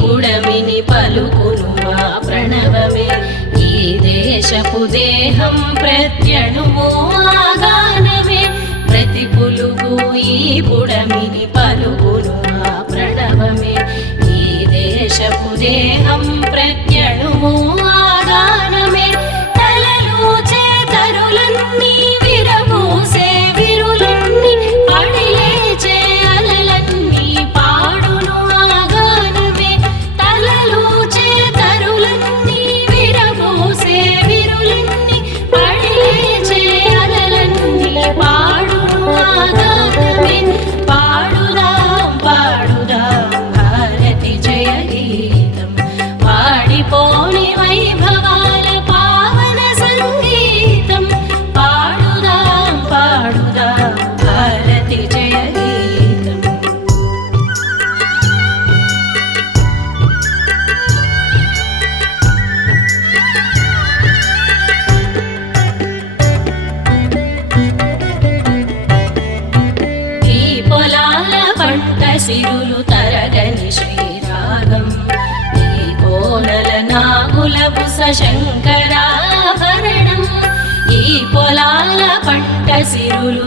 పుడమిని పలుకును మా ప్రణవమే ఈ దేశపు దేహం ప్రత్యణువు ఆగానమే ప్రతి పులుగు ఈ పుడమిని పలుకును మా ప్రణవమే ఈ దేశపు దేహం ప్రత్యణువు ఆగానమే తలలు చేతరులన్నీ విరబూసే విరులన్నీ పడిలేచే అలలన్నీ పాడును ఆగానమే తలలు చేతరులన్నీ విరబూసే విరులన్నీ పడిలేచే అలలన్నీ పాడును ఆగానమే పాడుదాం పాడుదాం భారతి జయ గీతం పాడిపోని వైభవాల పావన సంగీతం పాడుదాం పాడుదాం భారతి జయ గీతం ఈ పొలాల పంట సిరులు తరగని శ్రీరాగం ఈ కోనల నాగుల బుస శంకరాభరణం ఈ పొలాల పంట సిరులు